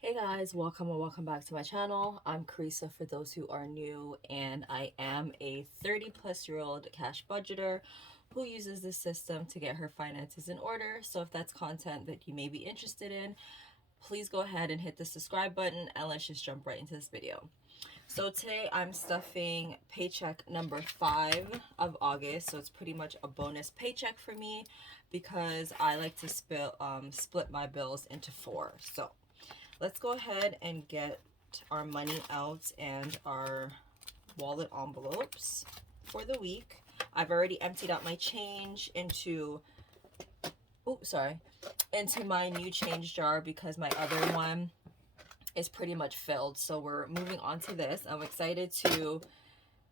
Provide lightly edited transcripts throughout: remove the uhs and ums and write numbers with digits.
Hey guys, welcome or welcome back to my channel. I'm Carissa for those who are new, and I am a 30-plus-year-old cash budgeter who uses this system to get her finances in order. So if that's content that you may be interested in, please go ahead and hit the subscribe button and let's just jump right into this video. So today I'm stuffing paycheck number 5 of August. So it's pretty much a bonus paycheck for me because I like to split my bills into 4. So let's go ahead and get our money out and our wallet envelopes for the week. I've already emptied out my change into into my new change jar because my other one is pretty much filled. So we're moving on to this. I'm excited to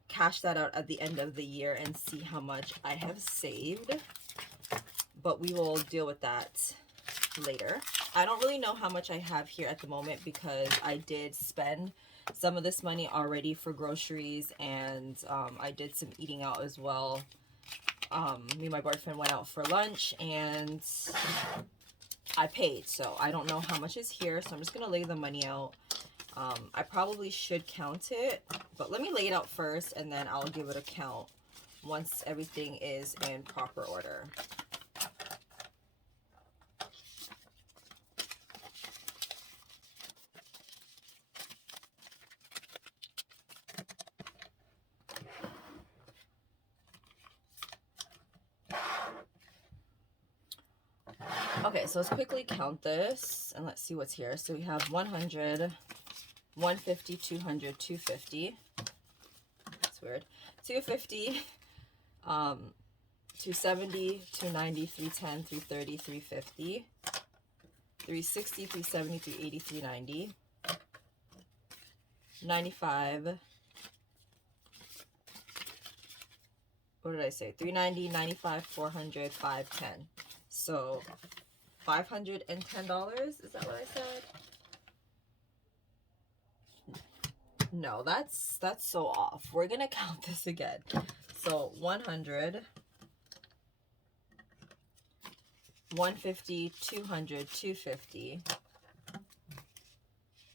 cash that out at the end of the year and see how much I have saved, but we will deal with that later. I don't really know how much I have here at the moment because I did spend some of this money already for groceries, and I did some eating out as well. Me and my boyfriend went out for lunch and I paid, so I don't know how much is here, so I'm just gonna lay the money out. I probably should count it, but let me lay it out first and then I'll give it a count once everything is in proper order. Okay, so let's quickly count this and let's see what's here. So we have 100, 150, 200, 250. That's weird. 250, 270, 290, 310, 330, 350, 360, 370, 380, 390, 95. What did I say? 390, 95, 400, 510. So $510, is that what I said? No, that's so off. We're gonna count this again. So 100, 150, 200, 250,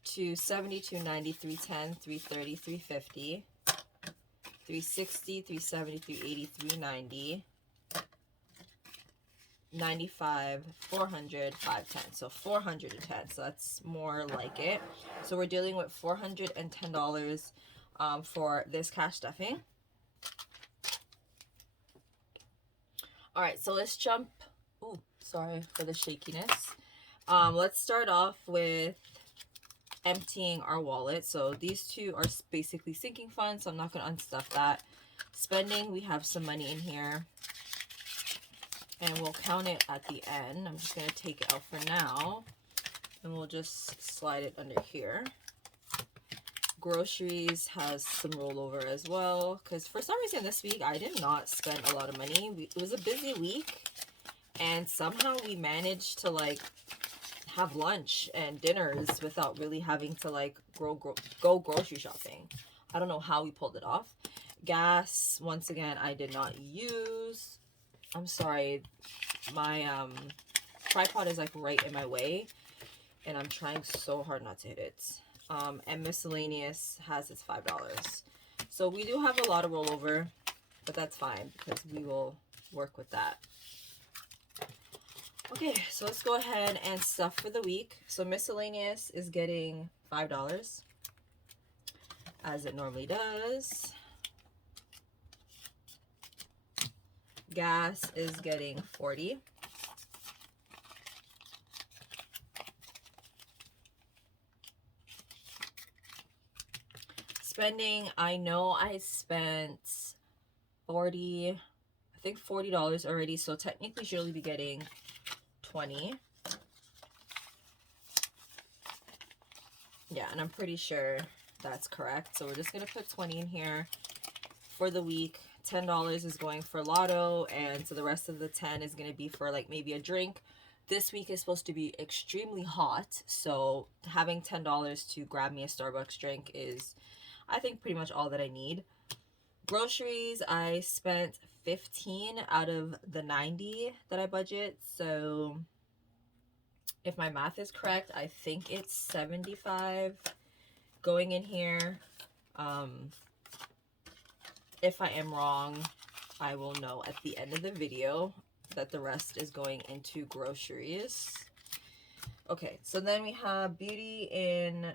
270, 290, 310, 330, 350, 360, 370, 380, 390, 95, 400, 510. So 410. So that's more like it. So we're dealing with $410 for this cash stuffing. All right, so let's jump. Oh, sorry for the shakiness. Let's start off with emptying our wallet. So these two are basically sinking funds, so I'm not going to unstuff that. Spending, we have some money in here, and we'll count it at the end. I'm just going to take it out for now, and we'll just slide it under here. Groceries has some rollover as well, because for some reason this week I did not spend a lot of money. It was a busy week, and somehow we managed to like have lunch and dinners without really having to like go grocery shopping. I don't know how we pulled it off. Gas, once again, I did not use. I'm sorry, my tripod is like right in my way and I'm trying so hard not to hit it. And miscellaneous has its $5. So we do have a lot of rollover, but that's fine because we will work with that. Okay, so let's go ahead and stuff for the week. So miscellaneous is getting $5, as it normally does. Gas is getting 40. Spending, I know I spent 40, I think $40 already, so technically should only be getting 20. Yeah, and I'm pretty sure that's correct. So we're just gonna put 20 in here for the week. $10 is going for lotto, and so the rest of the 10 is gonna be for like maybe a drink. This week is supposed to be extremely hot, so having $10 to grab me a Starbucks drink is, I think, pretty much all that I need. Groceries, I spent 15 out of the 90 that I budget, so If my math is correct, I think it's 75 going in here. If I am wrong, I will know at the end of the video that the rest is going into groceries. Okay, so then we have beauty in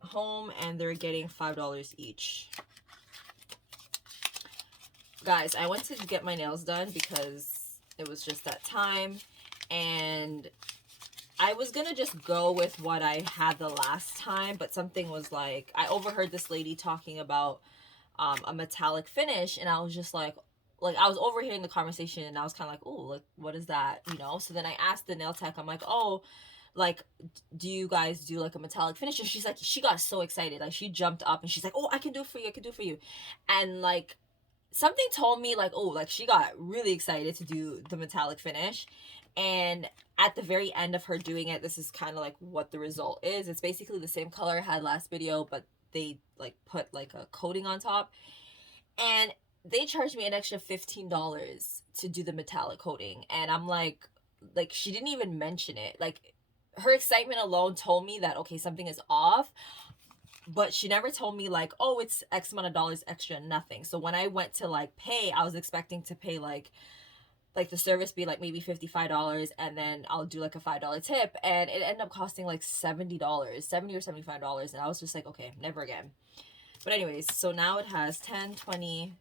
home, and they're getting $5 each. Guys, I went to get my nails done because it was just that time, and I was gonna just go with what I had the last time, but something was like, I overheard this lady talking about a metallic finish, and I was just like I was overhearing the conversation, and I was kind of like, oh, like, what is that, you know? So then I asked the nail tech, I'm like, oh, like, do you guys do like a metallic finish? And she's like, she got so excited, like she jumped up and she's like, oh, I can do it for you, I can do it for you. And like, something told me like, oh, like she got really excited to do the metallic finish. And at the very end of her doing it, this is kind of like what the result is. It's basically the same color I had last video, but they like put like a coating on top, and they charged me an extra $15 to do the metallic coating. And I'm like she didn't even mention it. Like, her excitement alone told me that, okay, something is off, but she never told me like, oh, it's X amount of dollars extra, nothing. So when I went to like pay, I was expecting to pay like the service be like maybe $55, and then I'll do like a $5 tip, and it ended up costing like $70 or $75, and I was just like, okay, never again. But anyways, so now it has 10, 20,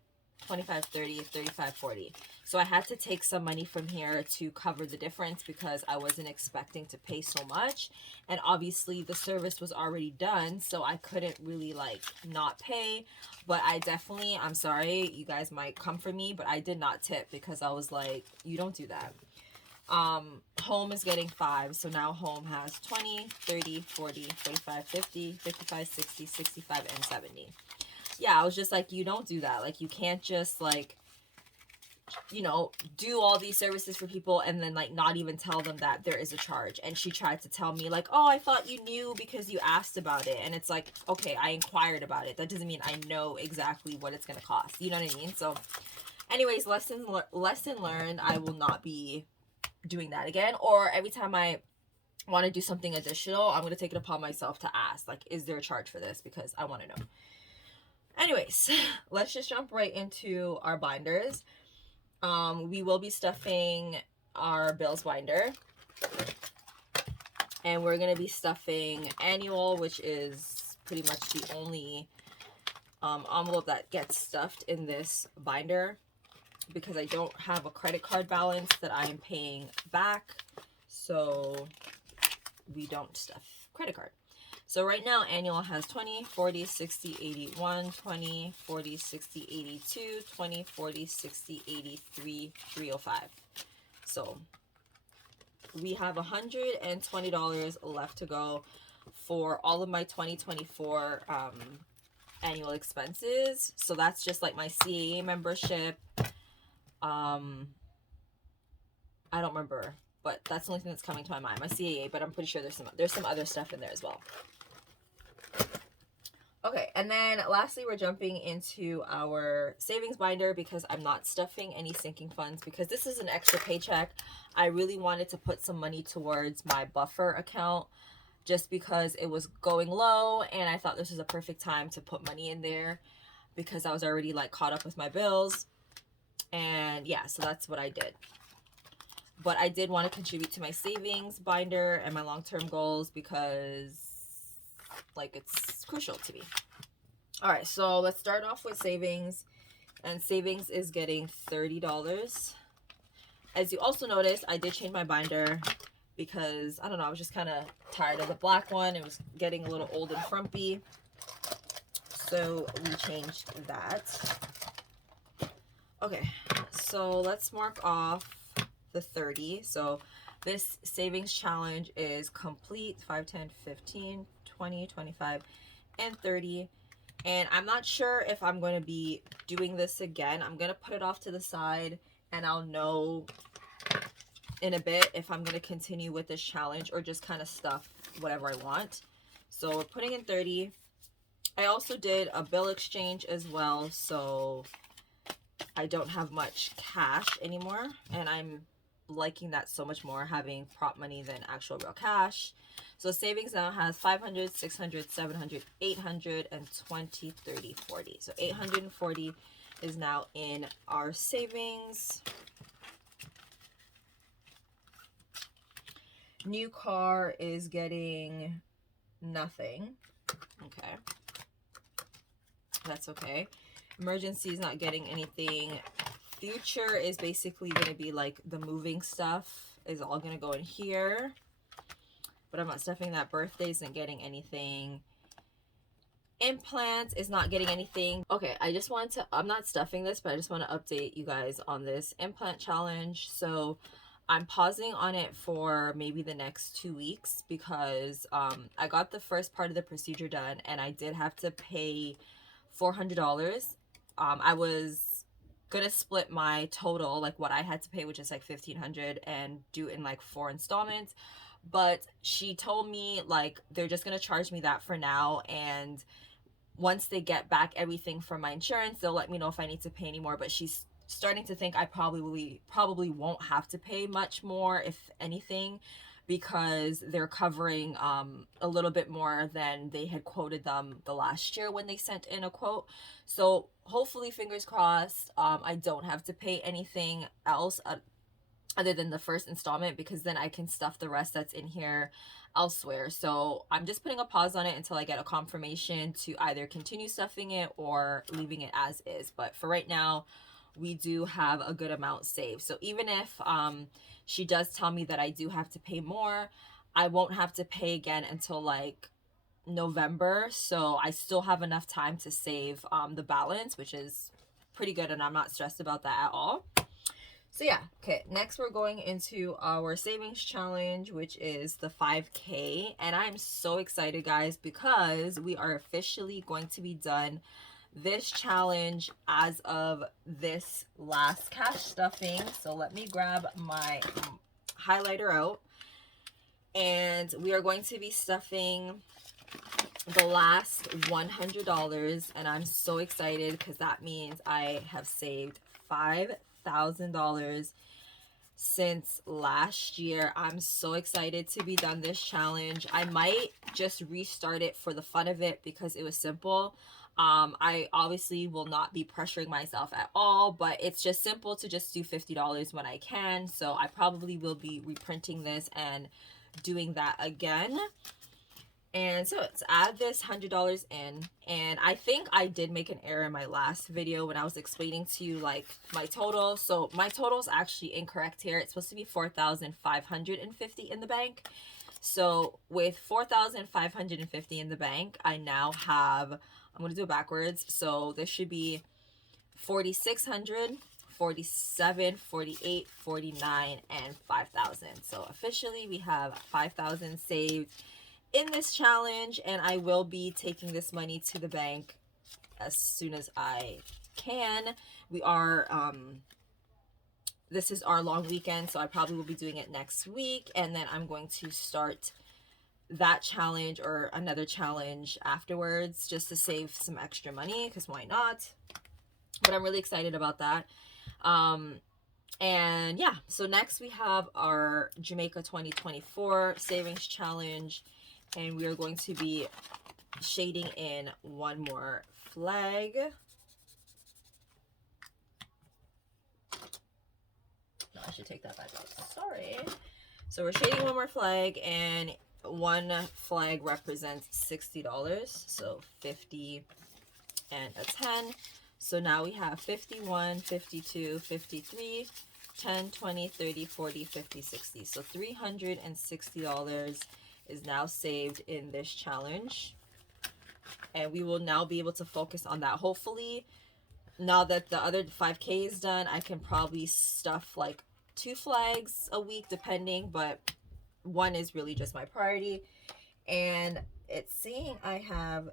25, 30, 35, 40. So I had to take some money from here to cover the difference because I wasn't expecting to pay so much. And obviously the service was already done, so I couldn't really like not pay. But I definitely, I'm sorry, you guys might come for me, but I did not tip because I was like, you don't do that. Home is getting 5, so now home has 20, 30, 40, 45, 50, 55, 60, 65, and 70. Yeah, I was just like, you don't do that. Like, you can't just like, you know, do all these services for people and then like not even tell them that there is a charge. And she tried to tell me like, oh, I thought you knew because you asked about it. And it's like, okay, I inquired about it. That doesn't mean I know exactly what it's gonna cost. You know what I mean? So anyways, lesson learned. I will not be doing that again. Or every time I want to do something additional, I'm going to take it upon myself to ask, like, is there a charge for this? Because I want to know. Anyways, let's just jump right into our binders. We will be stuffing our bills binder, and we're going to be stuffing annual, which is pretty much the only envelope that gets stuffed in this binder, because I don't have a credit card balance that I am paying back, so we don't stuff credit card. So right now, annual has 20, 40, 60, 81, 20, 40, 60, 82, 20, 40, 60, 83, 305. So we have $120 left to go for all of my 2024 annual expenses. So that's just like my CAA membership. I don't remember, but that's the only thing that's coming to my mind. My CAA, but I'm pretty sure there's some other stuff in there as well. Okay, and then lastly, we're jumping into our savings binder because I'm not stuffing any sinking funds because this is an extra paycheck. I really wanted to put some money towards my buffer account just because it was going low, and I thought this was a perfect time to put money in there because I was already like caught up with my bills. And yeah, so that's what I did. But I did want to contribute to my savings binder and my long-term goals because like it's crucial to me. All right, so let's start off with savings, and savings is getting $30. As you also notice, I did change my binder because I don't know, I was just kind of tired of the black one. It was getting a little old and frumpy, so we changed that. Okay, so let's mark off the 30. So this savings challenge is complete. 5, 10, 15, 20, 25, and 30. And I'm not sure if I'm going to be doing this again. I'm going to put it off to the side, and I'll know in a bit if I'm going to continue with this challenge or just kind of stuff whatever I want. So we're putting in 30. I also did a bill exchange as well, so I don't have much cash anymore, and I'm liking that so much more, having prop money than actual real cash. So savings now has 500, 600, 700, 800, and 20, 30, 40. So 840 is now in our savings. New car is getting nothing. Okay. That's okay. Emergency is not getting anything. Future is basically going to be like the moving stuff is all going to go in here. But I'm not stuffing that. Birthday isn't getting anything. Implants is not getting anything. Okay, I just want to, I'm not stuffing this, but I just want to update you guys on this implant challenge. So I'm pausing on it for maybe the next 2 weeks because I got the first part of the procedure done and I did have to pay $400. I was gonna split my total, like what I had to pay, which is like $1,500, and do it in like 4 installments. But she told me like they're just gonna charge me that for now, and once they get back everything from my insurance, they'll let me know if I need to pay any more. But she's starting to think I probably won't have to pay much more, if anything, because they're covering a little bit more than they had quoted them the last year when they sent in a quote. So hopefully, fingers crossed, I don't have to pay anything else other than the first installment, because then I can stuff the rest that's in here elsewhere. So I'm just putting a pause on it until I get a confirmation to either continue stuffing it or leaving it as is. But for right now, we do have a good amount saved. So even if she does tell me that I do have to pay more, I won't have to pay again until like November. So I still have enough time to save the balance, which is pretty good, and I'm not stressed about that at all. So yeah, okay, next we're going into our savings challenge, which is the 5K. And I'm so excited, guys, because we are officially going to be done this challenge as of this last cash stuffing. So let me grab my highlighter out, and we are going to be stuffing the last $100, and I'm so excited because that means I have saved $5,000 since last year. I'm so excited to be done this challenge. I might just restart it for the fun of it because it was simple. I obviously will not be pressuring myself at all, but it's just simple to just do $50 when I can. So I probably will be reprinting this and doing that again. And so let's add this $100 in. And I think I did make an error in my last video when I was explaining to you like my total. So my total is actually incorrect here. It's supposed to be $4,550 in the bank. So with $4,550 in the bank, I now have, I'm going to do it backwards. So this should be 4,600, 47, 48, 49, and 5,000. So officially we have 5,000 saved in this challenge, and I will be taking this money to the bank as soon as I can. We are this is our long weekend, so I probably will be doing it next week, and then I'm going to start that challenge or another challenge afterwards just to save some extra money, because why not? But I'm really excited about that. And yeah, so next we have our Jamaica 2024 savings challenge, and we are going to be shading in one more flag. No, I should take that back out. Sorry. So we're shading one more flag, and one flag represents $60. So 50 and a 10. So now we have 51, 52, 53, 10, 20, 30, 40, 50, 60. So $360 is now saved in this challenge, and we will now be able to focus on that. Hopefully, now that the other 5K is done, I can probably stuff like 2 flags a week depending, but one is really just my priority. And it's saying I have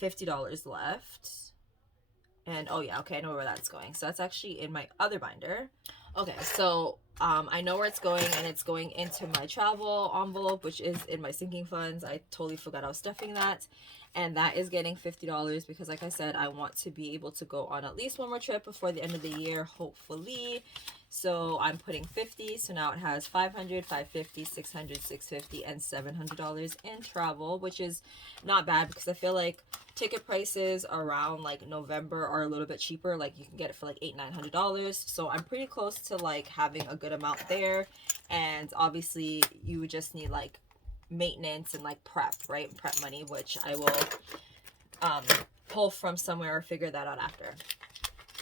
$50 left, and oh yeah, okay, I know where that's going. So that's actually in my other binder. Okay, so I know where it's going, and it's going into my travel envelope, which is in my sinking funds. I totally forgot I was stuffing that. And that is getting $50 because, like I said, I want to be able to go on at least one more trip before the end of the year, hopefully. So I'm putting 50. So now it has 500, 550, 600, 650, and $700 in travel, which is not bad because I feel like ticket prices around like November are a little bit cheaper. Like you can get it for like $800-900. So I'm pretty close to like having a good amount there. And obviously you would just need like maintenance and like prep, right? Prep money, which I will pull from somewhere or figure that out after.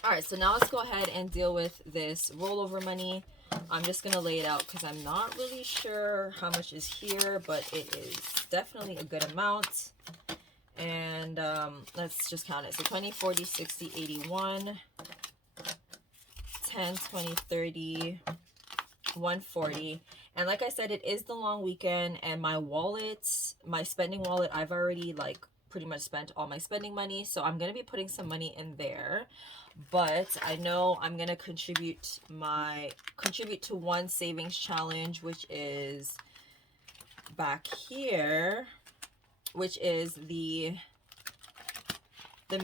All right, so now let's go ahead and deal with this rollover money. I'm just going to lay it out because I'm not really sure how much is here, but it is definitely a good amount. And let's just count it. So 20, 40, 60, 81, 10, 20, 30, 140. And like I said, it is the long weekend, and my wallet, my spending wallet, I've already like pretty much spent all my spending money. So I'm going to be putting some money in there. But I know I'm going to contribute to one savings challenge, which is back here, which is the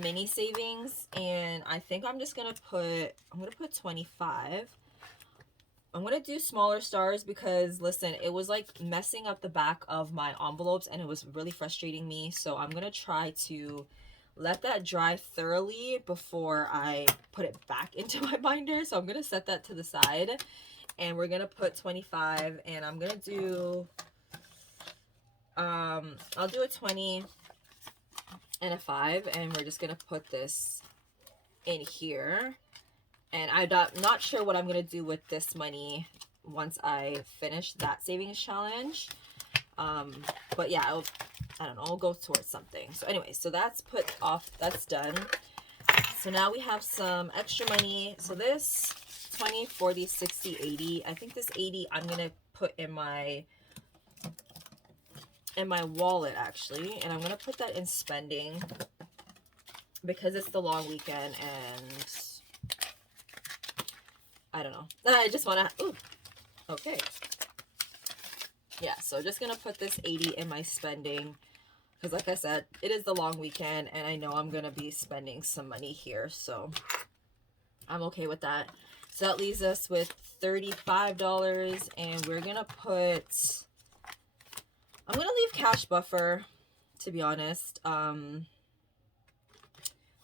mini savings. And I think I'm just going to put 25. I'm going to do smaller stars because, listen, it was like messing up the back of my envelopes and it was really frustrating me. So I'm going to try to let that dry thoroughly before I put it back into my binder. So I'm going to set that to the side and we're going to put 25, and I'm going to do, I'll do a 20 and a 5, and we're just going to put this in here. And I'm not sure what I'm going to do with this money once I finish that savings challenge. But yeah, I don't know, I'll go towards something. So anyway, so that's put off, that's done. So now we have some extra money. So this 20, 40, 60, 80. I think this 80 I'm going to put in my wallet actually. And I'm going to put that in spending because it's the long weekend and I don't know. I just want to, okay. Yeah, so just going to put this 80 in my spending because like I said, it is the long weekend and I know I'm going to be spending some money here. So I'm okay with that. So that leaves us with $35 and we're going to put, I'm going to leave cash buffer, to be honest.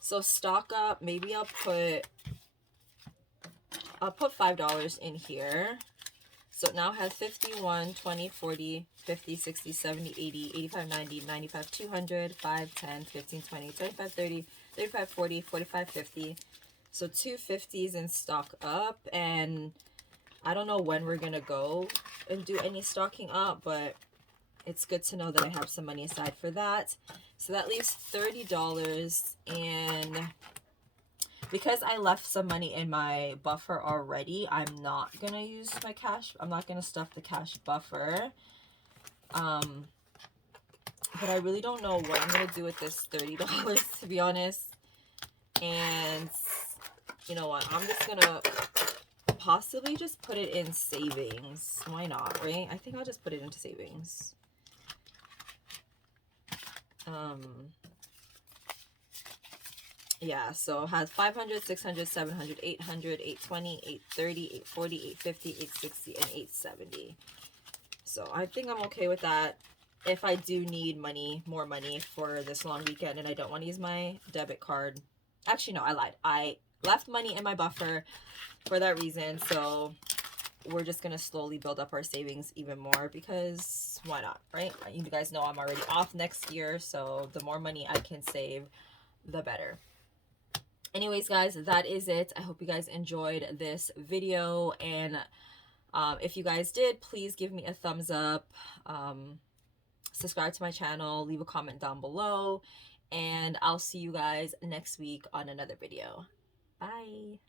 So stock up, maybe I'll put $5 in here. So it now has 51, 20, 40, 50, 60, 70, 80, 85, 90, 95, 200, 5, 10, 15, 20, 25, 30, 35, 40, 45, 50. So 250s in stock up. And I don't know when we're going to go and do any stocking up, but it's good to know that I have some money aside for that. So that leaves $30, and because I left some money in my buffer already, I'm not going to use my cash. I'm not going to stuff the cash buffer. But I really don't know what I'm going to do with this $30, to be honest. And you know what? I'm just going to possibly just put it in savings. Why not, right? I think I'll just put it into savings. Yeah, so it has 500, 600, 700, 800, 820, 830, 840, 850, 860, and 870. So I think I'm okay with that. If I do need money, more money for this long weekend and I don't want to use my debit card. Actually, no, I lied. I left money in my buffer for that reason. So we're just going to slowly build up our savings even more because why not, right? You guys know I'm already off next year. So the more money I can save, the better. Anyways, guys, that is it. I hope you guys enjoyed this video, and if you guys did, please give me a thumbs up, subscribe to my channel, leave a comment down below, and I'll see you guys next week on another video. Bye.